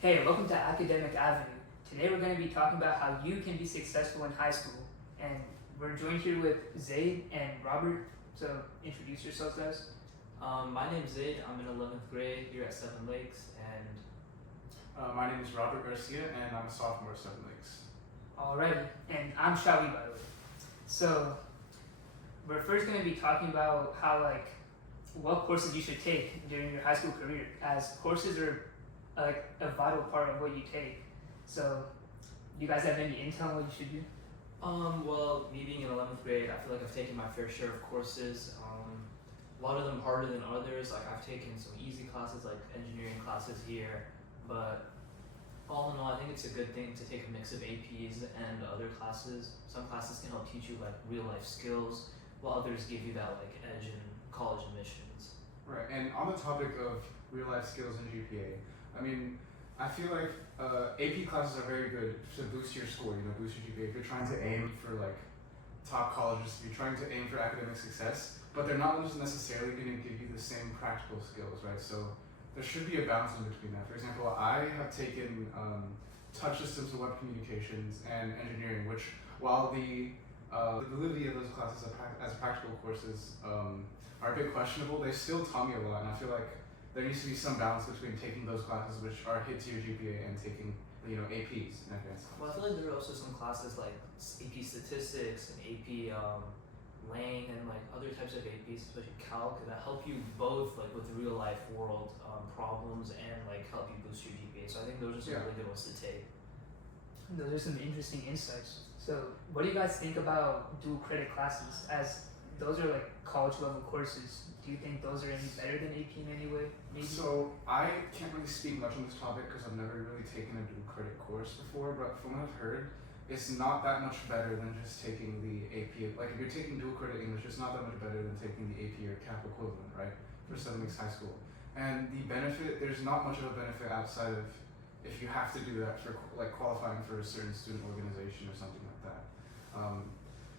Hey, welcome to Academic Avenue. Today we're going to be talking about how you can be successful in high school. And we're joined here with Zaid and Robert. So introduce yourselves, guys. My name's Zaid. I'm in 11th grade here at Seven Lakes, and My name is Robert Garcia, and I'm a sophomore at Seven Lakes. Alrighty. And I'm Shawi, by the way. So we're first going to be talking about what courses you should take during your high school career, as courses are a vital part of what you take. So, do you guys have any intel on what you should do? well, me being in 11th grade, I feel like I've taken my fair share of courses. A lot of them harder than others. Like I've taken some easy classes, like engineering classes here, but all in all, I think it's a good thing to take a mix of APs and other classes. Some classes can help teach you like real life skills, while others give you that like edge in college admissions. Right, and on the topic of real life skills and GPA, I feel like AP classes are very good to boost your score, boost your GPA. If you're trying to aim for like top colleges, if you're trying to aim for academic success, but they're not just necessarily going to give you the same practical skills, right? So there should be a balance in between that. For example, I have taken touch systems and web communications and engineering, which while the validity of those classes as practical courses are a bit questionable, they still taught me a lot, and I feel like there needs to be some balance between taking those classes which are hit to your GPA and taking APs in advanced classes. Well, I feel like there are also some classes like AP statistics and AP Lang and like other types of APs, especially calc, that help you both like with real life world problems and like help you boost your GPA. So I think those are some really good ones to take. Those are some interesting insights. So, what do you guys think about dual credit classes? As those are like college level courses. Do you think those are any better than AP in any way? Maybe. So I can't really speak much on this topic because I've never really taken a dual credit course before, but from what I've heard, it's not that much better than just taking the AP. Like if you're taking dual credit English, it's not that much better than taking the AP or CAP equivalent, right? For Seven Lakes High School. And the benefit, there's not much of a benefit outside of if you have to do that for like qualifying for a certain student organization or something like that.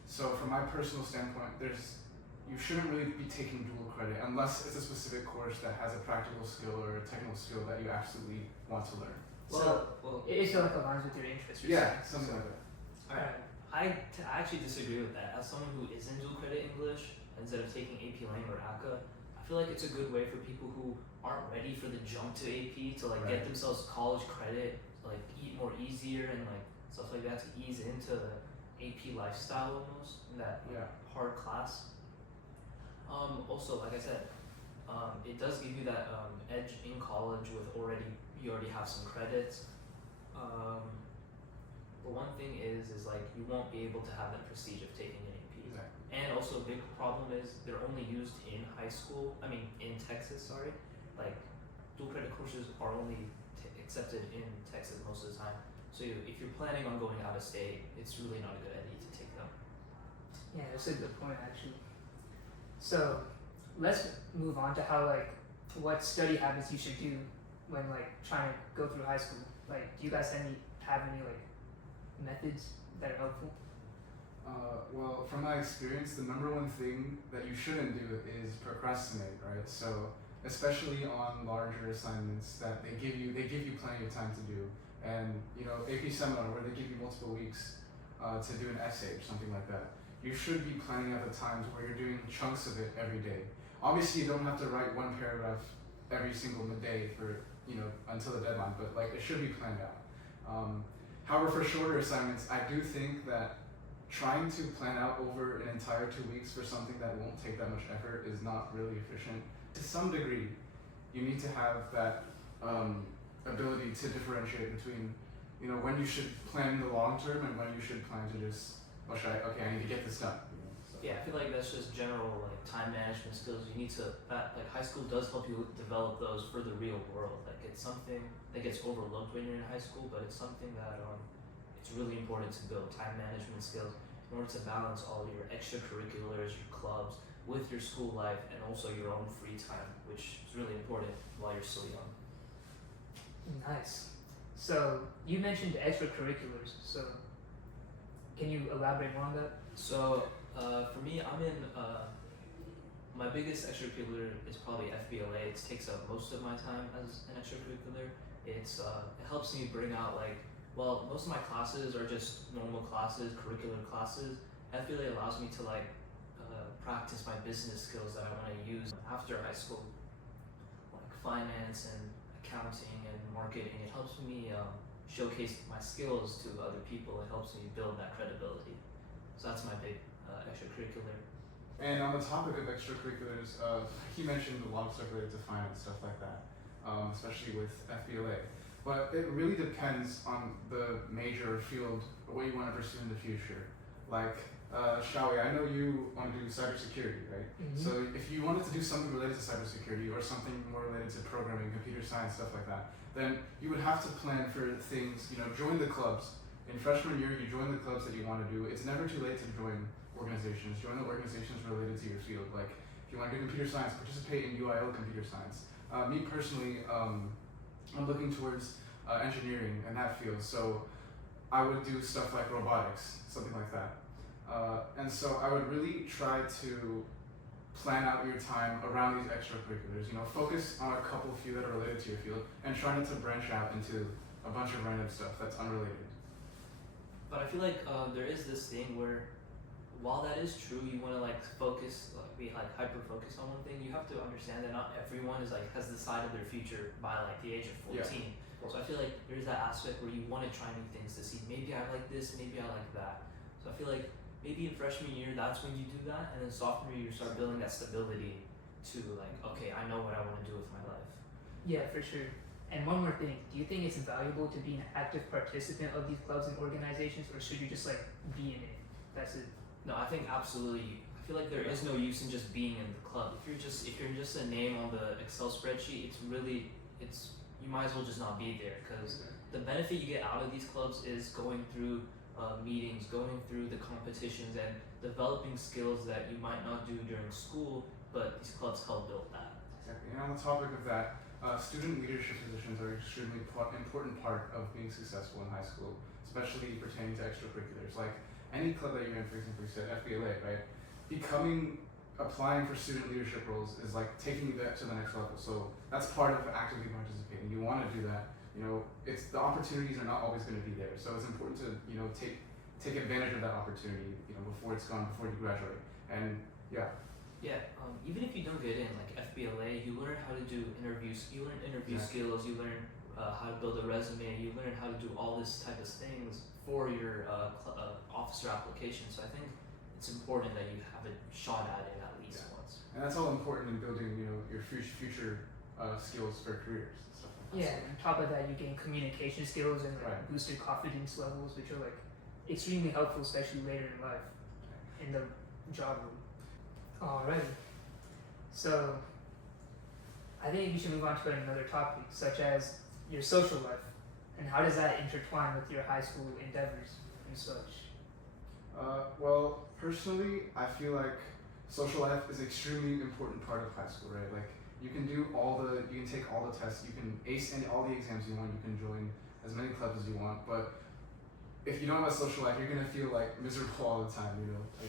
So from my personal standpoint, you shouldn't really be taking dual credit unless it's a specific course that has a practical skill or a technical skill that you absolutely want to learn. Well, it still like aligns with your interests. Yeah, something like that. Alright, I actually disagree with that. As someone who is in dual credit English, instead of taking AP Lang or ACA, I feel like it's a good way for people who aren't ready for the jump to AP to like get themselves college credit, like eat more easier and like stuff like that to ease into the AP lifestyle almost in that hard class. Also, like I said, it does give you that edge in college with you already have some credits. But one thing is like you won't be able to have that prestige of taking an AP. Exactly. And also a big problem is they're only used in high school. In Texas, sorry. Like dual credit courses are only accepted in Texas most of the time. So if you're planning on going out of state, it's really not a good idea to take them. Yeah, that's a good point actually. So let's move on to how what study habits you should do when trying to go through high school. Do you guys have any methods that are helpful? Well, from my experience, the number one thing that you shouldn't do is procrastinate, right? So, especially on larger assignments that they give you plenty of time to do, and AP seminar where they give you multiple weeks to do an essay or something like that. You should be planning out the times where you're doing chunks of it every day. Obviously, you don't have to write one paragraph every single day for until the deadline, but it should be planned out. However, for shorter assignments, I do think that trying to plan out over an entire 2 weeks for something that won't take that much effort is not really efficient. To some degree, you need to have that ability to differentiate between when you should plan in the long term and when you should plan to just I need to get this done. Yeah, I feel like that's just general time management skills. You need to high school does help you develop those for the real world. It's something that gets overlooked when you're in high school, but it's something that it's really important to build time management skills in order to balance all your extracurriculars, your clubs, with your school life and also your own free time, which is really important while you're still young. Nice. So you mentioned extracurriculars. So can you elaborate more on that? So for me, I'm in my biggest extracurricular is probably FBLA. It takes up most of my time as an extracurricular. it helps me bring out most of my classes are just normal classes, curricular classes. FBLA allows me to practice my business skills that I want to use after high school, like finance and accounting and marketing. It helps me showcase my skills to other people. It helps me build that credibility. So that's my big extracurricular. And on the topic of extracurriculars, he mentioned a lot of stuff related to finance, stuff like that, especially with FBLA. But it really depends on the major field, what you want to pursue in the future. Like, Shawi, I know you want to do cybersecurity, right? Mm-hmm. So if you wanted to do something related to cybersecurity or something more related to programming, computer science, stuff like that, then you would have to plan for things, join the clubs. In freshman year, you join the clubs that you want to do. It's never too late to join organizations. Join the organizations related to your field. Like, if you want to do computer science, participate in UIL computer science. Me personally, I'm looking towards engineering and that field. So I would do stuff like robotics, something like that. And so I would really try to plan out your time around these extracurriculars. Focus on a couple few that are related to your field and try not to branch out into a bunch of random stuff that's unrelated. But I feel like there is this thing where, while that is true, you want to focus, be hyper focused on one thing. You have to understand that not everyone is has decided their future by the age of 14. Yeah. So I feel like there's that aspect where you want to try new things to see. Maybe I like this, maybe I like that. So I feel like maybe in freshman year that's when you do that, and then sophomore year you start building that stability to okay, I know what I want to do with my life. Yeah, for sure. And one more thing, do you think it's valuable to be an active participant of these clubs and organizations, or should you just be in it? That's it. No, I think absolutely. I feel like there is no use in just being in the club. If you're just a name on the Excel spreadsheet, you might as well just not be there, because the benefit you get out of these clubs is going through meetings, going through the competitions, and developing skills that you might not do during school, but these clubs help build that. Exactly. And on the topic of that, student leadership positions are an extremely important part of being successful in high school, especially pertaining to extracurriculars. Like any club that you're in, for example, you said FBLA, right? Applying for student leadership roles is taking that to the next level. So that's part of actively participating. You want to do that. It's the opportunities are not always going to be there. So it's important to take advantage of that opportunity. Before it's gone, before you graduate. And yeah. Yeah, even if you don't get in, FBLA, you learn how to do interviews, you learn interview skills, you learn how to build a resume, you learn how to do all this type of things for your officer application. So I think it's important that you have a shot at it at least once. And that's all important in building, your future skills for careers and stuff like that. Yeah, on top of that, you gain communication skills and boosted confidence levels, which are extremely helpful, especially later in life, in the job room. Alrighty. So I think we should move on to another topic, such as your social life, and how does that intertwine with your high school endeavors and such? Well, personally, I feel like social life is an extremely important part of high school, right? You can take all the tests, you can ace all the exams you want, you can join as many clubs as you want, but if you don't have a social life, you're gonna feel miserable all the time,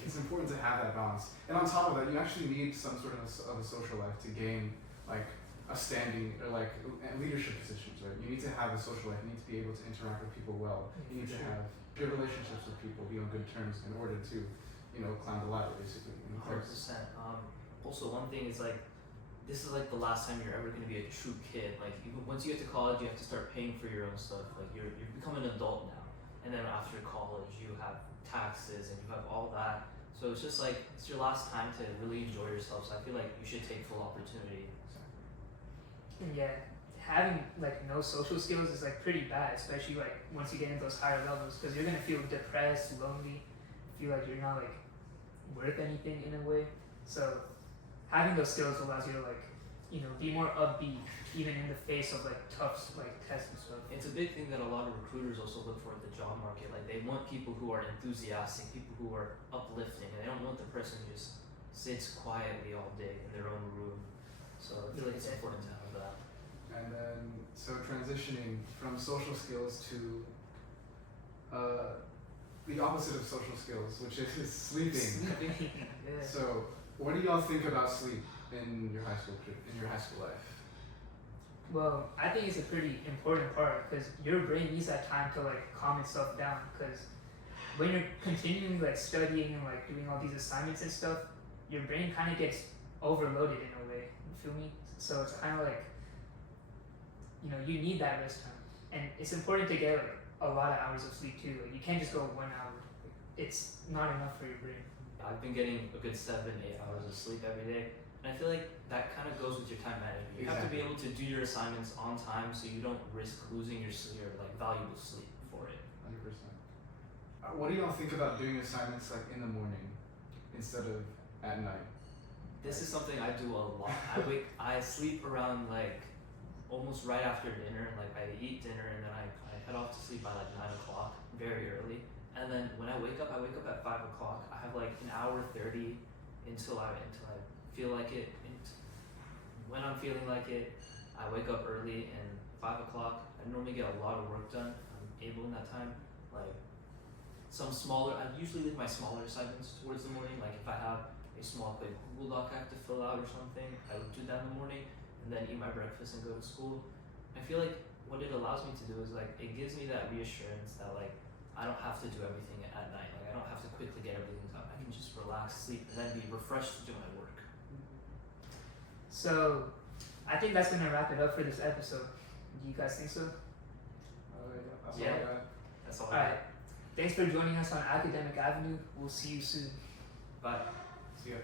it's important to have that balance. And on top of that, you actually need some sort of a social life to gain a standing or leadership positions, right? You need to have a social life, you need to be able to interact with people well, you need to have good relationships with people, be on good terms in order to, climb the ladder basically. 100%. Also, one thing is this is the last time you're ever going to be a true kid. Once you get to college, you have to start paying for your own stuff. You're become an adult now, and then after college, you have taxes and you have all that. So it's just it's your last time to really enjoy yourself. So I feel like you should take full opportunity. Yeah, having no social skills is pretty bad, especially once you get into those higher levels, because you're gonna feel depressed, lonely, feel like you're not worth anything in a way. So having those skills allows you to be more upbeat even in the face of tough tests and stuff. It's a big thing that a lot of recruiters also look for in the job market. They want people who are enthusiastic, people who are uplifting, and they don't want the person who just sits quietly all day in their own room. So I feel like it's important to have that. And then, so transitioning from social skills to the opposite of social skills, which is sleeping. Yeah. So, what do y'all think about sleep in your high school life? Well, I think it's a pretty important part because your brain needs that time to like calm itself down. Because when you're continuing like studying and like doing all these assignments and stuff, your brain kind of gets overloaded in a way. You feel me? So it's kind of like, you know, you need that rest time, and it's important to get like a lot of hours of sleep too. Like you can't just go 1 hour. It's not enough for your brain. I've been getting a good 7-8 hours of sleep every day, and I feel like that kind of goes with your time management. You have to be able to do your assignments on time so you don't risk losing your like valuable sleep for it. 100%. What do y'all think about doing assignments like in the morning instead of at night? This is something I do a lot. I sleep around like almost right after dinner. Like I eat dinner and then I head off to sleep by like 9 o'clock, very early. And then when I wake up at 5 o'clock. I have like an hour 30 until I feel like it. And when I'm feeling like it, I wake up early, and 5 o'clock I normally get a lot of work done. I'm able in that time. Like I usually leave my smaller assignments towards the morning. Like if I have a small quick Google Doc I have to fill out or something, I would do that in the morning and then eat my breakfast and go to school. I feel like what it allows me to do is like it gives me that reassurance that like I don't have to do everything at night. Like I don't have to quickly get everything done. I can just relax, sleep, and then be refreshed to do my work. So I think that's gonna wrap it up for this episode. Do you guys think so? That's Yeah. all I got. That's all. Alright. Thanks for joining us on Academic Avenue. We'll see you soon. Bye. See ya.